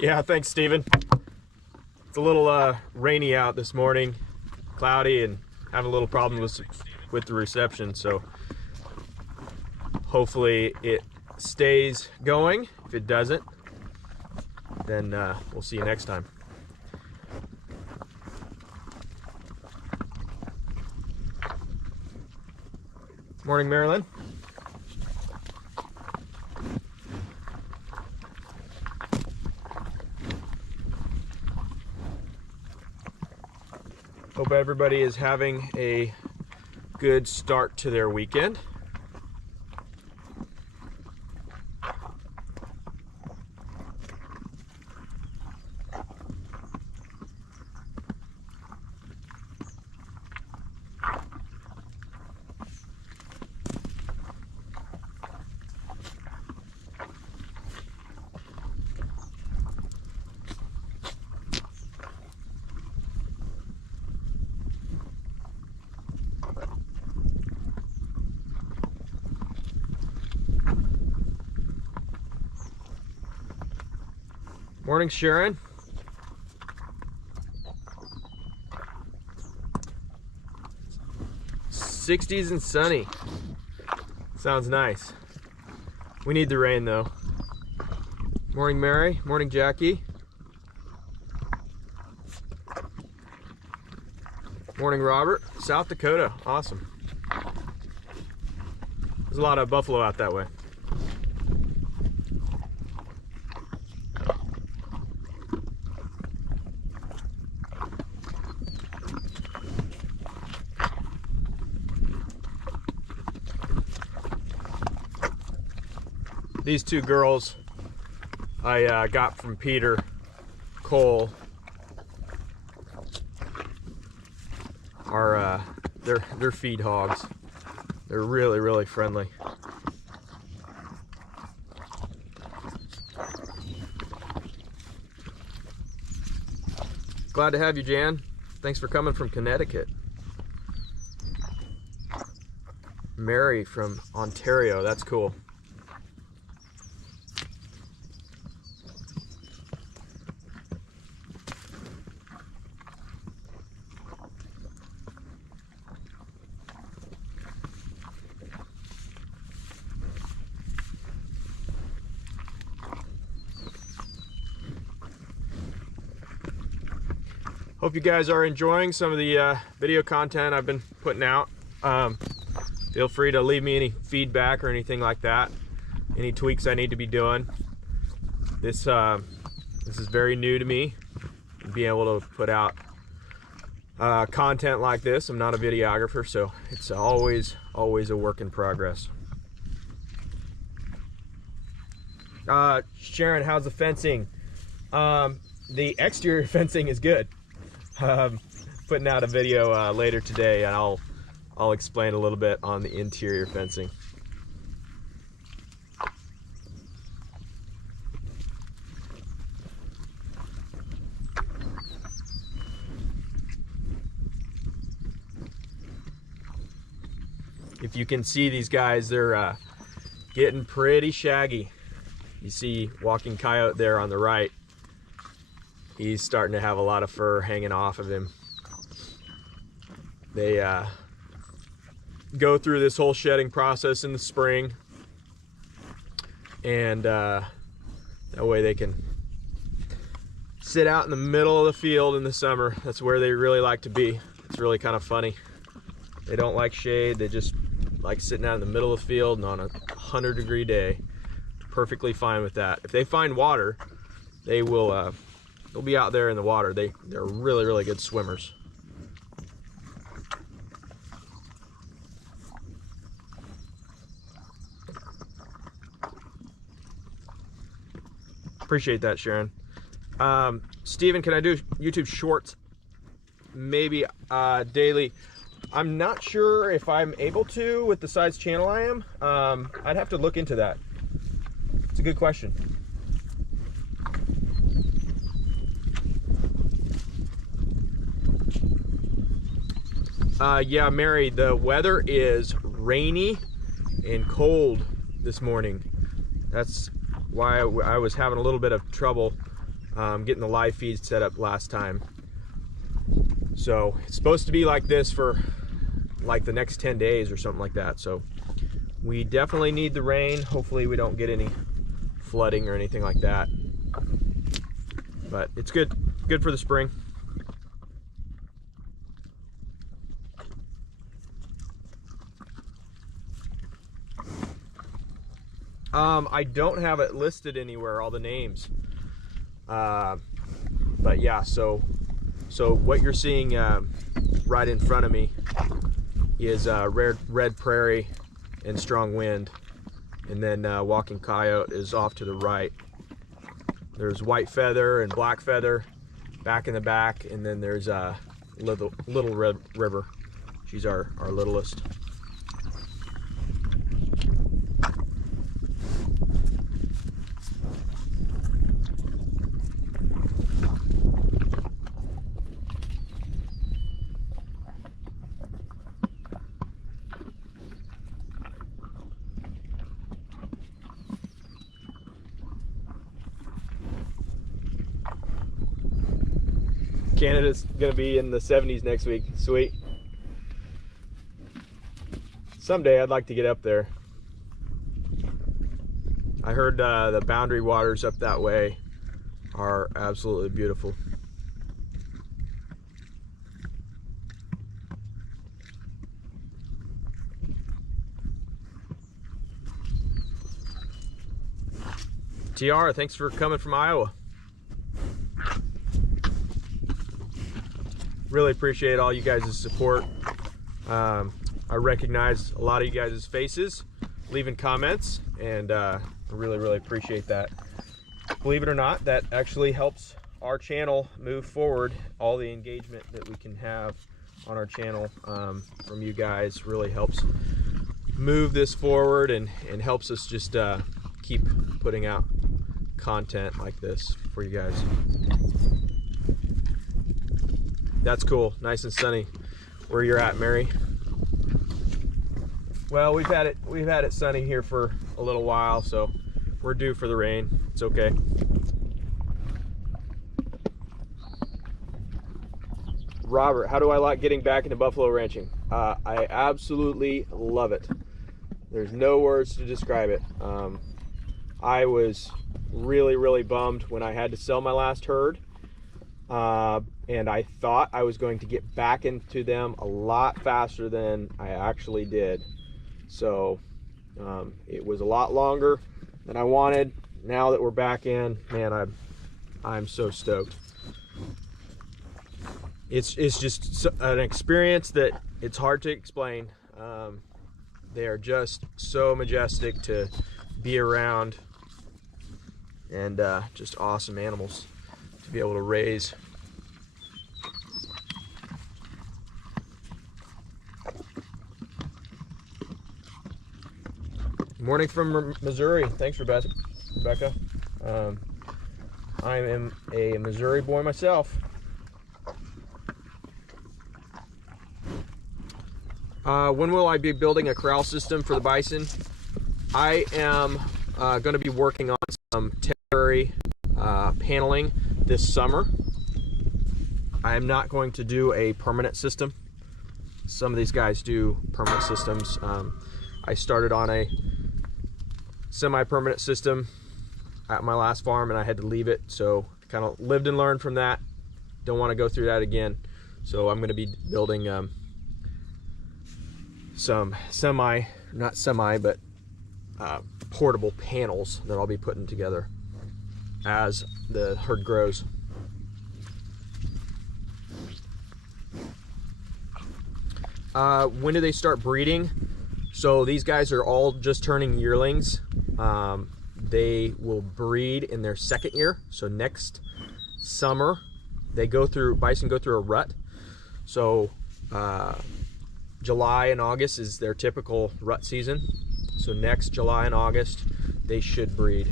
Yeah, thanks, Steven. It's a little rainy out this morning, cloudy, and having a little problem with the reception, so hopefully it stays going. If it doesn't, then we'll see you next time. Morning, Marilyn. Hope everybody is having a good start to their weekend. Morning, Sharon. '60s and sunny. Sounds nice. We need the rain though. Morning, Mary. Morning, Jackie. Morning, Robert. South Dakota. Awesome. There's a lot of buffalo out that way. These two girls I got from Peter Cole are they're feed hogs. They're really friendly. Glad to have you, Jan. Thanks for coming from Connecticut. Mary from Ontario. That's cool. Hope you guys are enjoying some of the video content I've been putting out. Feel free to leave me any feedback or anything like that. Any tweaks I need to be doing. This is very new to me, being able to put out content like this. I'm not a videographer, so it's always a work in progress. Sharon, how's the fencing? The exterior fencing is good. Putting out a video later today, and I'll explain a little bit on the interior fencing. If you can see these guys, they're getting pretty shaggy. You see walking coyote there on the right. He's starting to have a lot of fur hanging off of him. They go through this whole shedding process in the spring, and that way they can sit out in the middle of the field in the summer. That's where they really like to be. It's really kind of funny. They don't like shade. They just like sitting out in the middle of the field, and on a 100-degree day, perfectly fine with that. If they find water, they will they'll be out there in the water. They're really good swimmers. Appreciate that, Sharon. Steven, can I do YouTube shorts? Maybe daily. I'm not sure if I'm able to with the size channel I am. I'd have to look into that. It's a good question. Yeah, Mary, the weather is rainy and cold this morning. That's why I was having a little bit of trouble getting the live feed set up last time. So it's supposed to be like this for like the next 10 days or something like that. So we definitely need the rain. Hopefully we don't get any flooding or anything like that. But it's good for the spring. I don't have it listed anywhere, all the names. But yeah, so what you're seeing right in front of me is red prairie and strong wind, and then walking coyote is off to the right. There's white feather and black feather back in the back, and then there's little red river. She's our littlest. Canada's gonna be in the 70s next week. Sweet. Someday I'd like to get up there. I heard the boundary waters up that way are absolutely beautiful. Tiara, thanks for coming from Iowa. Really appreciate all you guys' support. I recognize a lot of you guys' faces, leaving comments, and I really appreciate that. Believe it or not, that actually helps our channel move forward. All the engagement that we can have on our channel from you guys really helps move this forward and helps us just keep putting out content like this for you guys. That's cool. Nice and sunny where you're at, Mary. Well, we've had it sunny here for a little while, so we're due for the rain. It's okay. Robert, how do I like getting back into buffalo ranching? I absolutely love it. There's no words to describe it. I was really bummed when I had to sell my last herd. And I thought I was going to get back into them a lot faster than I actually did. So it was a lot longer than I wanted. Now that we're back in, man, I'm so stoked. It's just an experience that it's hard to explain. They are just so majestic to be around, and just awesome animals to be able to raise. Morning from Missouri. Thanks, Rebecca. I am a Missouri boy myself. When will I be building a corral system for the bison? I am going to be working on some temporary paneling this summer. I am not going to do a permanent system. Some of these guys do permanent systems. I started on a semi-permanent system at my last farm and I had to leave it, so kind of lived and learned from that. Don't want to go through that again, so I'm going to be building some portable panels that I'll be putting together as the herd grows. When do they start breeding? So these guys are all just turning yearlings. They will breed in their second year. So next summer, bison go through a rut. So July and August is their typical rut season. So next July and August, they should breed.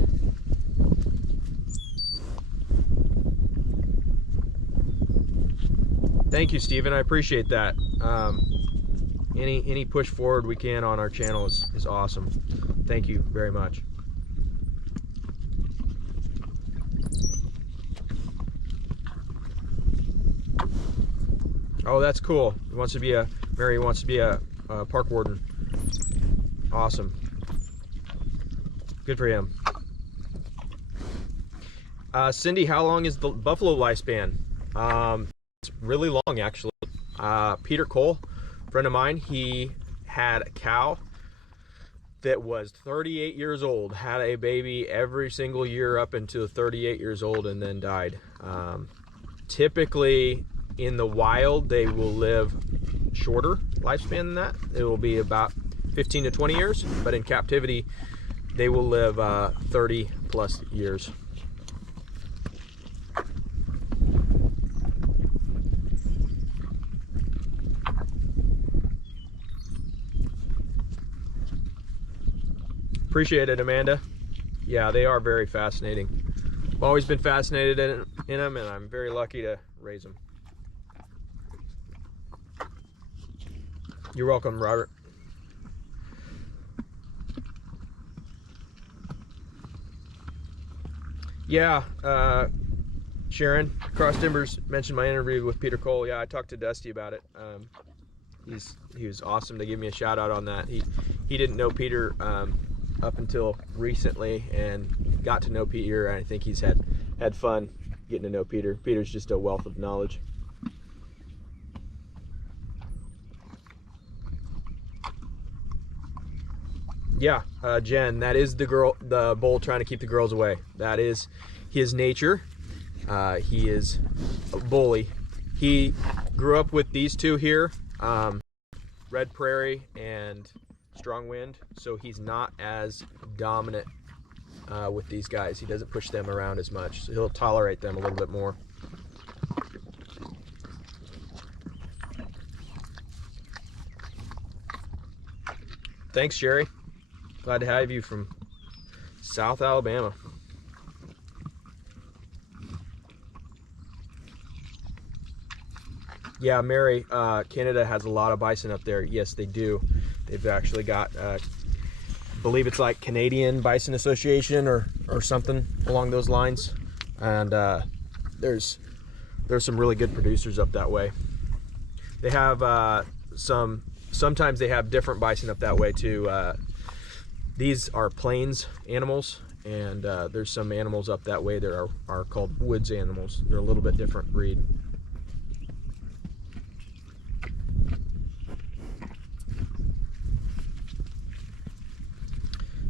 Thank you, Stephen. I appreciate that. Any push forward we can on our channel is awesome. Thank you very much. Oh, that's cool. He wants to be Mary wants to be a park warden. Awesome. Good for him. Cindy, how long is the buffalo lifespan? It's really long, actually. Peter Cole, a friend of mine, he had a cow that was 38 years old, had a baby every single year up until 38 years old, and then died. Typically, in the wild, they will live shorter lifespan than that. It will be about 15 to 20 years, but in captivity, they will live 30 plus years. Appreciate it, Amanda. Yeah, they are very fascinating. I've always been fascinated in them, and I'm very lucky to raise them. You're welcome, Robert. Yeah, Sharon, Cross Timbers mentioned my interview with Peter Cole. Yeah, I talked to Dusty about it. He was awesome to give me a shout out on that. He didn't know Peter up until recently, and got to know Peter, and I think he's had fun getting to know Peter. Peter's just a wealth of knowledge. Yeah, Jen, that is the bull trying to keep the girls away. That is his nature. He is a bully. He grew up with these two here, Red Prairie and Strong Wind, so he's not as dominant with these guys. He doesn't push them around as much, so he'll tolerate them a little bit more. Thanks, Sherry. Glad to have you from South Alabama. Yeah, Mary, Canada has a lot of bison up there. Yes, they do. They've actually got, I believe it's like Canadian Bison Association or something along those lines. And there's some really good producers up that way. They have sometimes they have different bison up that way too. These are plains animals, and there's some animals up that way that are called woods animals. They're a little bit different breed.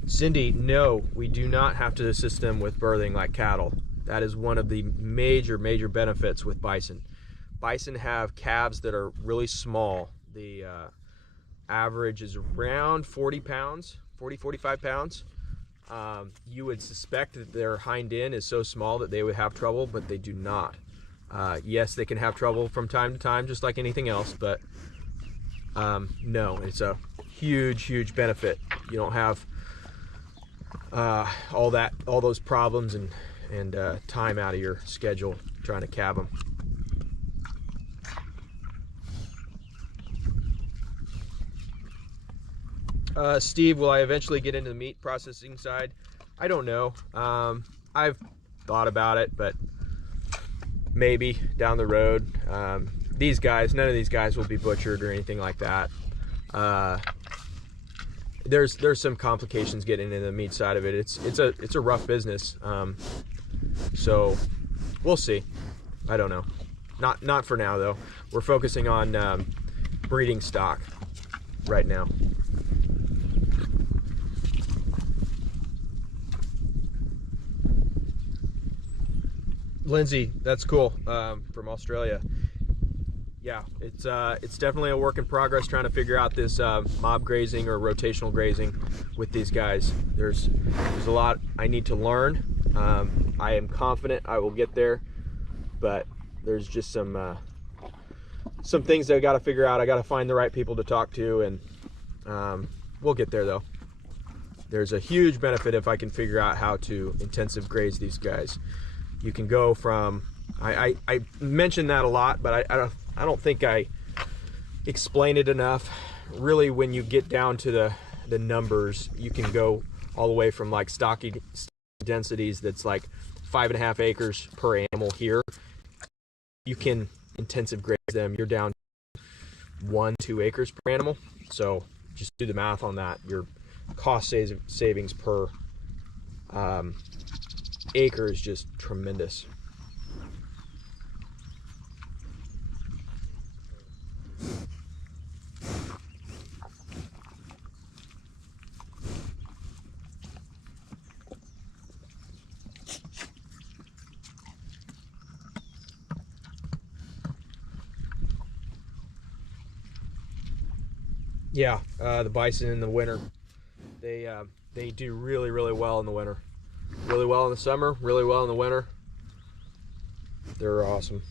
Cindy, no, we do not have to assist them with birthing like cattle. That is one of the major benefits with bison. Bison have calves that are really small. The average is around 40 pounds, 45 pounds. You would suspect that their hind end is so small that they would have trouble, but they do not. Yes, they can have trouble from time to time, just like anything else, but no, it's a huge benefit. You don't have all those problems and time out of your schedule trying to calve them. Steve, will I eventually get into the meat processing side? I don't know. I've thought about it, but maybe down the road. None of these guys will be butchered or anything like that. There's some complications getting into the meat side of it. It's a rough business. So we'll see. I don't know. Not for now though. We're focusing on breeding stock right now. Lindsay, that's cool, from Australia. Yeah, it's definitely a work in progress trying to figure out this mob grazing or rotational grazing with these guys. There's a lot I need to learn. I am confident I will get there, but there's just some things that I got to figure out. I got to find the right people to talk to, and we'll get there though. There's a huge benefit if I can figure out how to intensive graze these guys. You can go from, I mentioned that a lot, but I don't think I explain it enough. Really, when you get down to the numbers, you can go all the way from like stocking densities that's like 5.5 acres per animal here. You can intensive graze them. You're down 1-2 acres per animal. So just do the math on that. Your cost savings per acre is just tremendous. Yeah, the bison in the winter, they do really, really well in the winter. Really well in the summer, really well in the winter. They're awesome.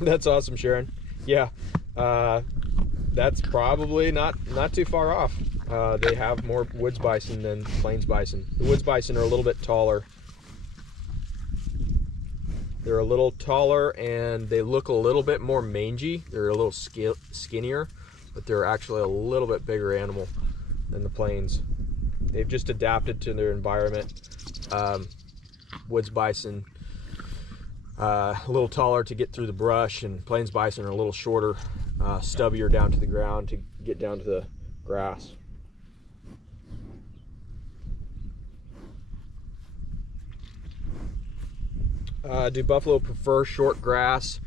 That's awesome, Sharon. Yeah, that's probably not too far off. They have more woods bison than plains bison. The woods bison are a little bit taller. They're a little taller and they look a little bit more mangy. They're a little skinnier, but they're actually a little bit bigger animal than the plains. They've just adapted to their environment. Woods bison a little taller to get through the brush, and plains bison are a little shorter, stubbier down to the ground to get down to the grass. Do buffalo prefer short grass?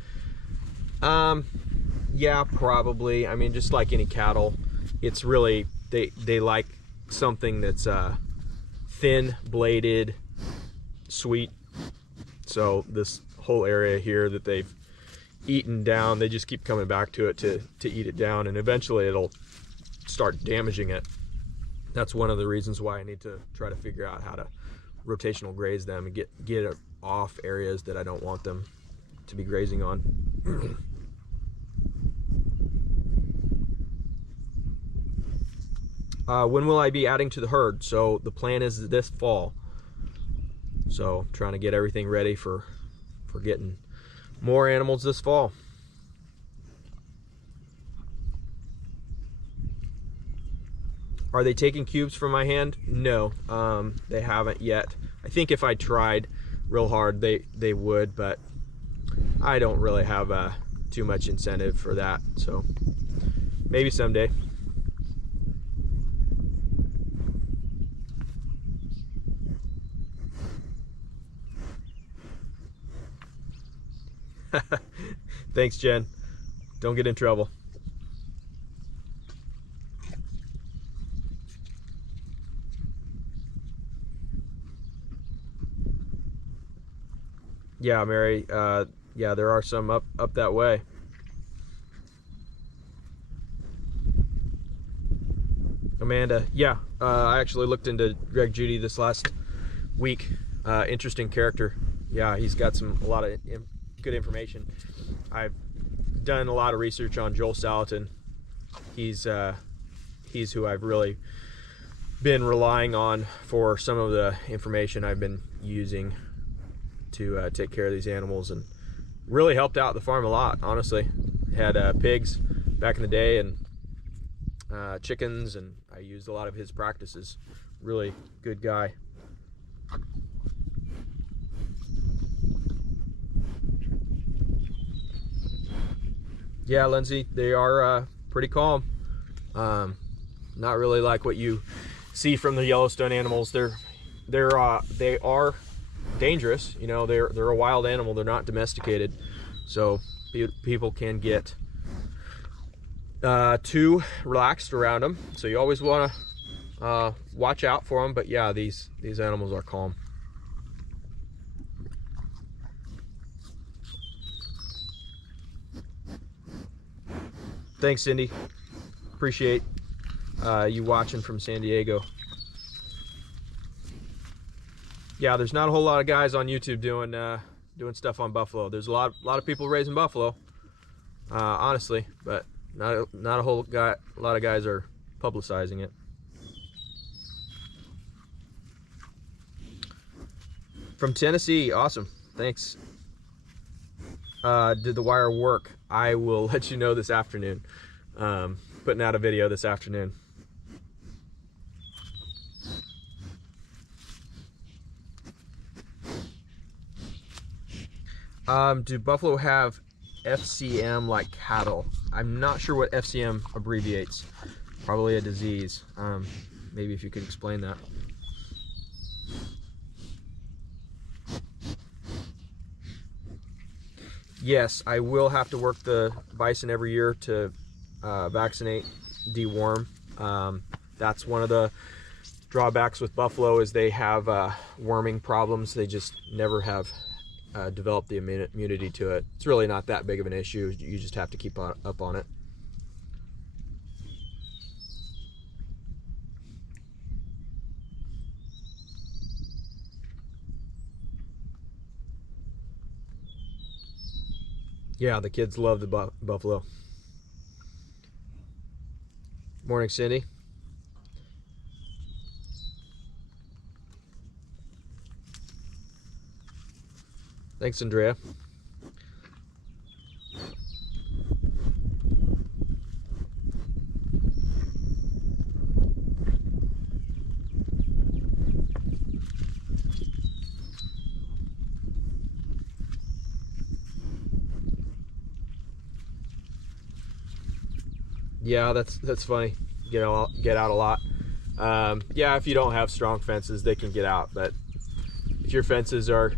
Yeah, probably. I mean, just like any cattle, it's really, they like something that's thin bladed, sweet. So this whole area here that they've eaten down, they just keep coming back to it to eat it down, and eventually it'll start damaging it. That's one of the reasons why I need to try to figure out how to rotational graze them and get it off areas that I don't want them to be grazing on. When will I be adding to the herd? So the plan is this fall. So trying to get everything ready for getting more animals this fall. Are they taking cubes from my hand? No, they haven't yet. I think if I tried real hard, they would, but I don't really have too much incentive for that. So maybe someday. Thanks, Jen. Don't get in trouble. Yeah, Mary. Yeah, there are some up that way. Amanda. Yeah, I actually looked into Greg Judy this last week. Interesting character. Yeah, he's got a lot of good information. I've done a lot of research on Joel Salatin. He's who I've really been relying on for some of the information I've been using to take care of these animals, and really helped out the farm a lot, honestly. Had pigs back in the day, and chickens, and I used a lot of his practices. Really good guy. Yeah, Lindsay, they are pretty calm. Not really like what you see from the Yellowstone animals. They are dangerous. You know, they're a wild animal. They're not domesticated, so people can get too relaxed around them. So you always want to watch out for them. But yeah, these animals are calm. Thanks, Cindy. Appreciate you watching from San Diego. Yeah, there's not a whole lot of guys on YouTube doing stuff on buffalo. There's a lot of people raising buffalo, honestly, but not a lot of guys are publicizing it. From Tennessee, awesome. Thanks. Did the wire work? I will let you know this afternoon. Putting out a video this afternoon. Do buffalo have FCM like cattle? I'm not sure what FCM abbreviates. Probably a disease. Maybe if you could explain that. Yes, I will have to work the bison every year to vaccinate, deworm. That's one of the drawbacks with buffalo is they have worming problems. They just never have developed the immunity to it. It's really not that big of an issue. You just have to keep up on it. Yeah, the kids love the buffalo. Morning, Cindy. Thanks, Andrea. Yeah, that's funny. Get out a lot. Yeah, if you don't have strong fences, they can get out. But if your fences are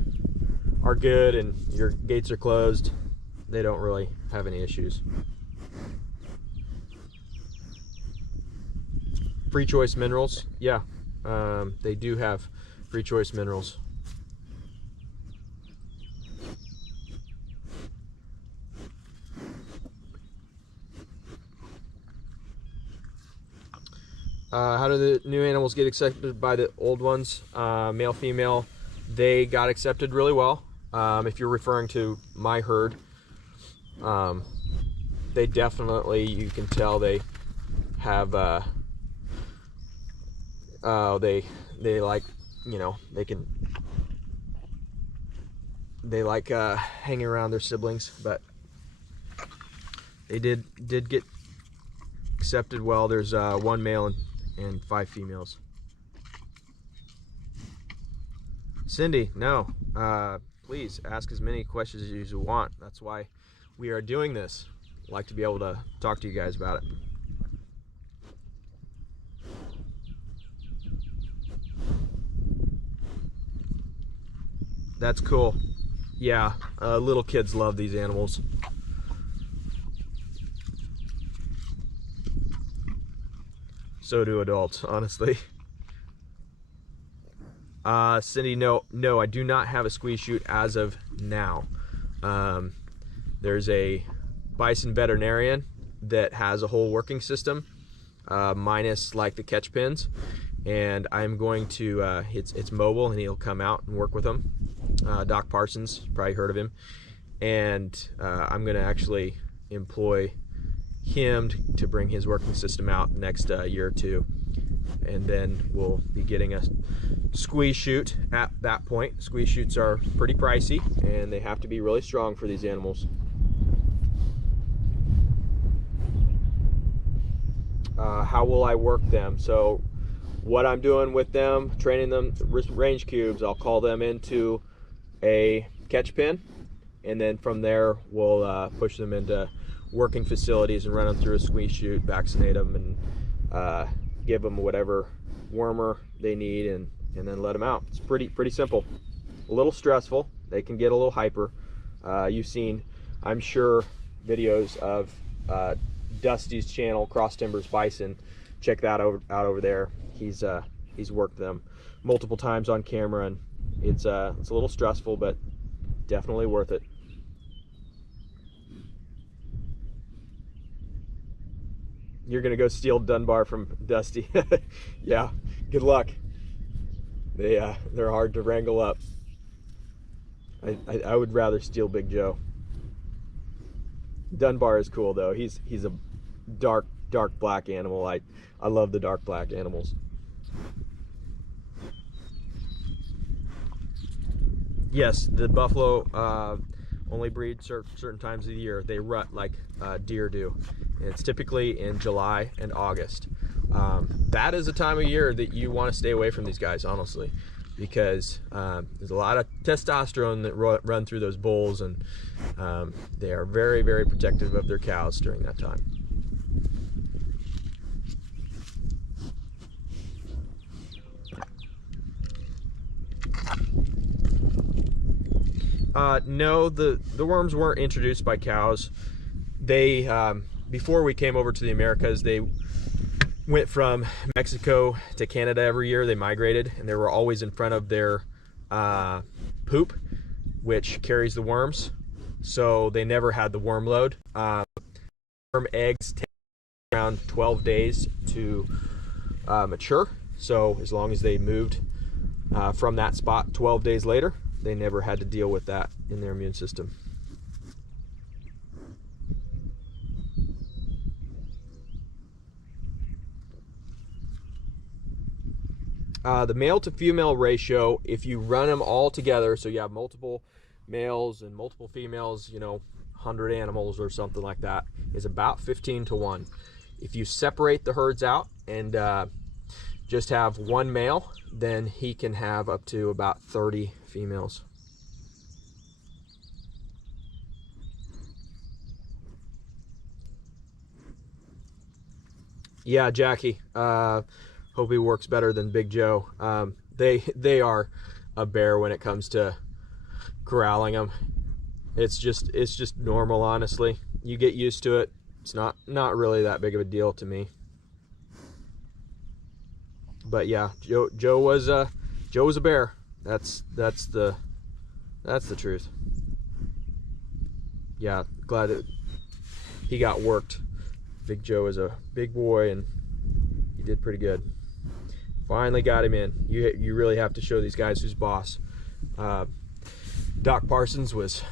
good and your gates are closed, they don't really have any issues. Free choice minerals, yeah, they do have free choice minerals. How do the new animals get accepted by the old ones? Male, female, they got accepted really well. If you're referring to my herd, they definitely, you can tell they have, they like, you know, they like hanging around their siblings, but they did get accepted well. There's one male and 5 females. Cindy, no, please ask as many questions as you want. That's why we are doing this. I'd like to be able to talk to you guys about it. That's cool. Yeah, little kids love these animals. So do adults, honestly. Cindy, no, I do not have a squeeze chute as of now. There's a bison veterinarian that has a whole working system, minus like the catch pins, and I'm going to, it's mobile and he'll come out and work with them. Doc Parsons, probably heard of him, and I'm going to actually employ him to bring his working system out next year or two, and then we'll be getting a squeeze chute at that point. Squeeze chutes are pretty pricey and they have to be really strong for these animals. How will I work them? So what I'm doing with them, training them range cubes, I'll call them into a catch pen, and then from there we'll push them into working facilities and run them through a squeeze chute, vaccinate them, and give them whatever wormer they need, and then let them out. It's pretty simple. A little stressful. They can get a little hyper. You've seen, I'm sure, videos of Dusty's channel, Cross Timbers Bison. Check that out over there. He's worked them multiple times on camera, and it's a little stressful, but definitely worth it. You're gonna go steal Dunbar from Dusty. Yeah, good luck. They're hard to wrangle up. I would rather steal Big Joe. Dunbar is cool though. He's a dark black animal. I love the dark black animals. Yes, the buffalo only breed certain times of the year. They rut like deer do. And it's typically in July and August. That is a time of year that you want to stay away from these guys, honestly. because there's a lot of testosterone that run through those bulls, and they are very, very protective of their cows during that time. No, the worms weren't introduced by cows. They before we came over to the Americas, they went from Mexico to Canada every year. They migrated, and they were always in front of their poop, which carries the worms. So they never had the worm load. Worm eggs take around 12 days to mature. So as long as they moved from that spot 12 days later, they never had to deal with that in their immune system. The male to female ratio, if you run them all together, so you have multiple males and multiple females, 100 animals or something like that, is about 15 to 1. If you separate the herds out and just have one male, then he can have up to about 30 females. Yeah, Jackie. Hope he works better than Big Joe. They are a bear when it comes to corralling them. It's just normal, honestly. You get used to it. It's not really that big of a deal to me. But yeah, Joe was a bear. That's the truth. Yeah, glad that he got worked. Big Joe is a big boy, and he did pretty good. Finally got him in. You really have to show these guys who's boss. Doc Parsons was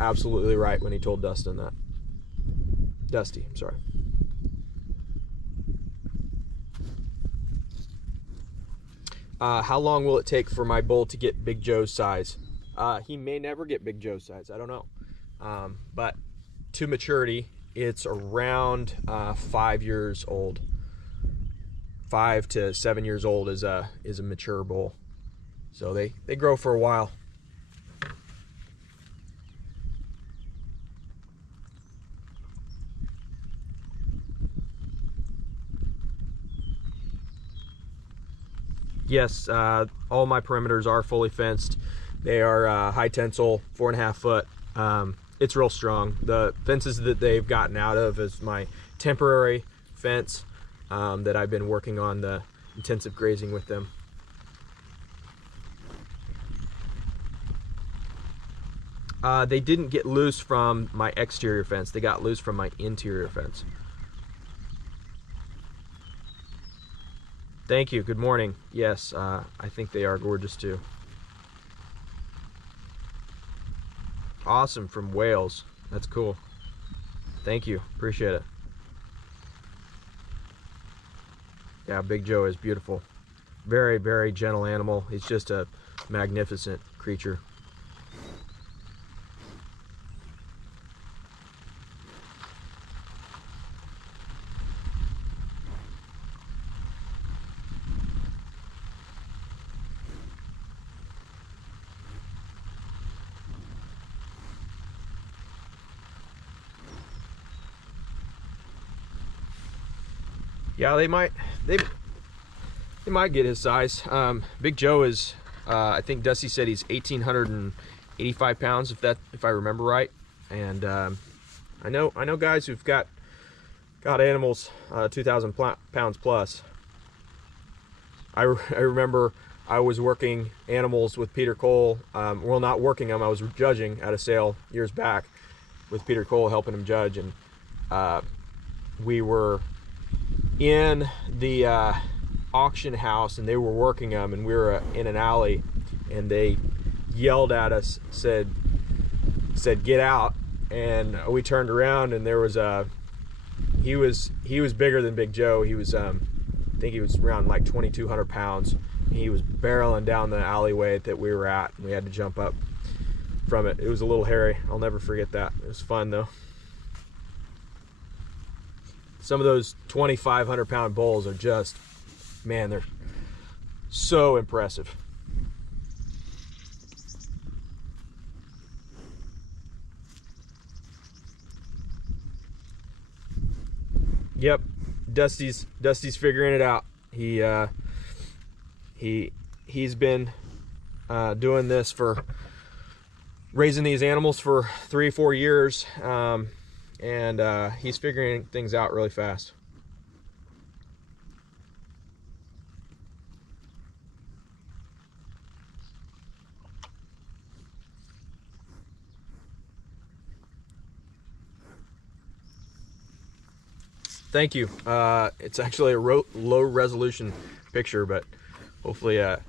absolutely right when he told Dustin that. Dusty, I'm sorry. How long will it take for my bull to get Big Joe's size? He may never get Big Joe's size. I don't know. But to maturity, it's around 5 years old. 5 to 7 years old is a mature bull. So they grow for a while. Yes, all my perimeters are fully fenced. They are high tensile, 4.5 foot. It's real strong. The fences that they've gotten out of is my temporary fence that I've been working on the intensive grazing with them. They didn't get loose from my exterior fence. They got loose from my interior fence. Thank you. Good morning. Yes, I think they are gorgeous too. Awesome, from Wales. That's cool. Thank you. Appreciate it. Yeah, Big Joe is beautiful. Very, very gentle animal. He's just a magnificent creature. Yeah, they might get his size. Big Joe is, I think Dusty said he's 1,885 pounds, if I remember right. And I know guys who've got animals 2,000 pounds plus. I remember I was working animals with Peter Cole. Well, not working them. I was judging at a sale years back with Peter Cole, helping him judge, and we were in the auction house, and they were working them, and we were in an alley, and they yelled at us, said get out, and we turned around, and there was he was bigger than Big Joe. He was I think he was around like 2,200 pounds. He was barreling down the alleyway that we were at, and we had to jump up from it. It was a little hairy. I'll never forget that. It was fun though. Some of those 2,500 pound bulls are just, man, they're so impressive. Yep, Dusty's figuring it out. He's been doing this for raising these animals for 3 or 4 years, and he's figuring things out really fast. Thank you. It's actually a low resolution picture, but hopefully it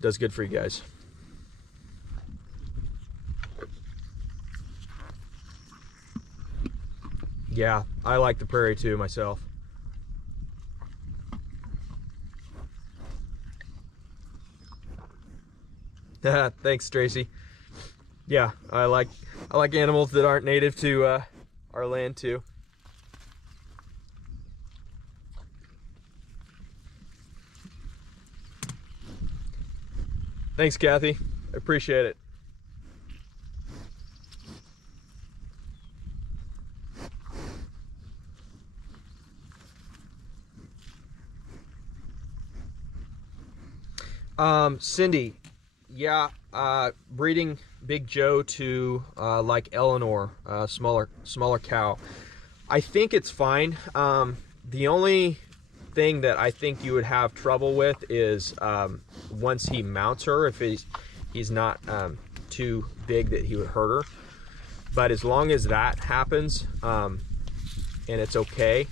does good for you guys. Yeah, I like the prairie too myself. Thanks, Tracy. Yeah, I like animals that aren't native to our land too. Thanks, Kathy. I appreciate it. Cindy, yeah, breeding Big Joe to like Eleanor, smaller cow. I think it's fine. The only thing that I think you would have trouble with is once he mounts her, if he's not too big that he would hurt her. But as long as that happens and it's okay,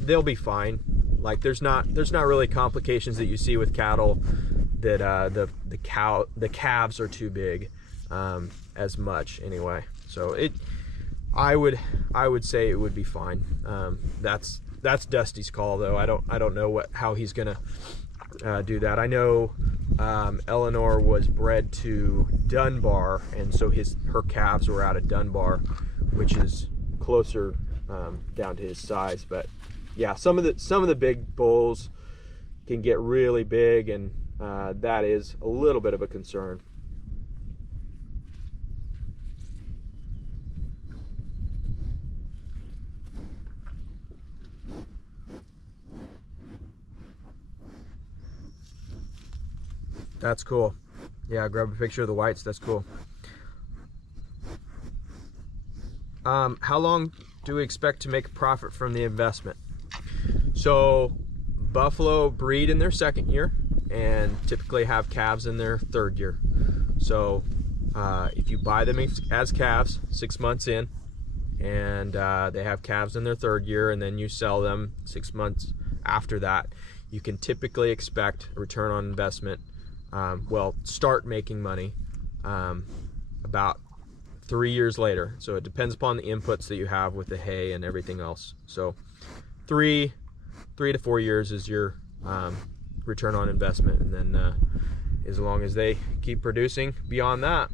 they'll be fine. Like there's not really complications that you see with cattle that the calves are too big as much anyway. So I would say it would be fine. That's Dusty's call though. I don't know how he's gonna do that. I know Eleanor was bred to Dunbar, and so her calves were out of Dunbar, which is closer down to his size. But yeah, some of the big bulls can get really big, and that is a little bit of a concern. That's cool. Yeah, grab a picture of the whites. That's cool. How long do we expect to make a profit from the investment? So buffalo breed in their 2nd year and typically have calves in their 3rd year. So if you buy them as calves 6 months in, and they have calves in their 3rd year, and then you sell them 6 months after that, you can typically expect a return on investment. Well, start making money about 3 years later. So it depends upon the inputs that you have with the hay and everything else. So 3 to 4 years is your return on investment, and then as long as they keep producing beyond that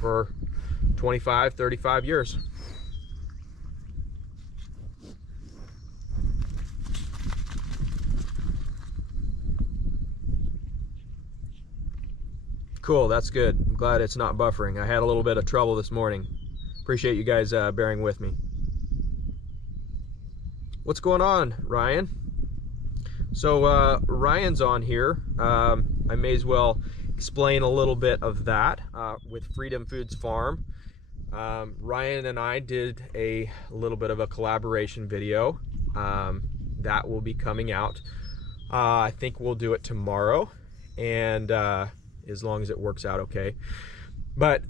for 25, 35 years. Cool, that's good. I'm glad it's not buffering. I had a little bit of trouble this morning. Appreciate you guys bearing with me. What's going on, Ryan? So Ryan's on here. I may as well explain a little bit of that with Freedom Foods Farm. Ryan and I did a little bit of a collaboration video that will be coming out. I think we'll do it tomorrow, and as long as it works out okay. But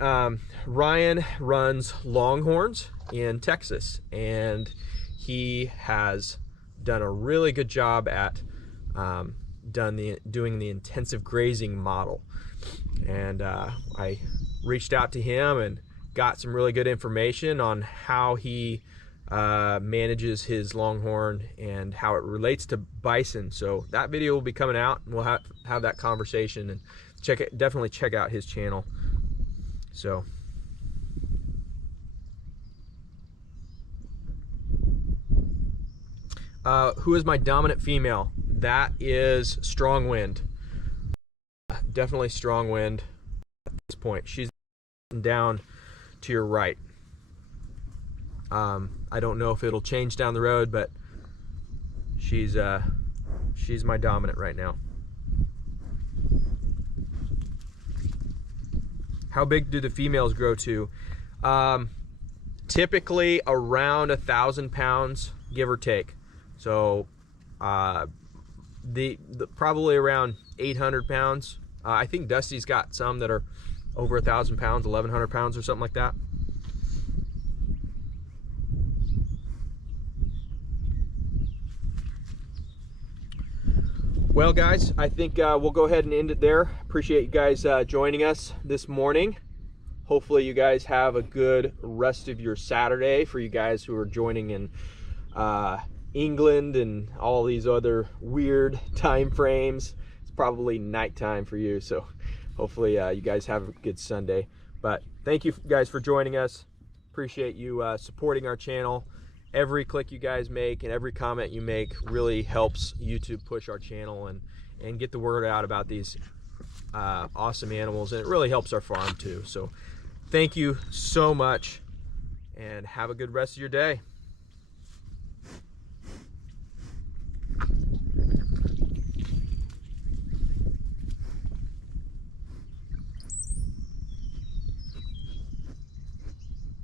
Ryan runs Longhorns in Texas, and he has done a really good job at doing the intensive grazing model. And I reached out to him and got some really good information on how he manages his Longhorn and how it relates to Bison. So that video will be coming out, and we'll have that conversation, and definitely check out his channel. So who is my dominant female? That is Strong Wind. Definitely Strong Wind at this point. She's down to your right. I don't know if it'll change down the road, but she's my dominant right now. How big do the females grow to? Typically around 1,000 pounds, give or take. So probably around 800 pounds. I think Dusty's got some that are over 1,000 pounds, 1,100 pounds or something like that. Well, guys, I think we'll go ahead and end it there. Appreciate you guys joining us this morning. Hopefully you guys have a good rest of your Saturday. For you guys who are joining in England and all these other weird time frames, it's probably nighttime for you. So hopefully you guys have a good Sunday. But thank you guys for joining us. Appreciate you supporting our channel. Every click you guys make and every comment you make really helps YouTube push our channel and get the word out about these awesome animals, and it really helps our farm too. So thank you so much, and have a good rest of your day.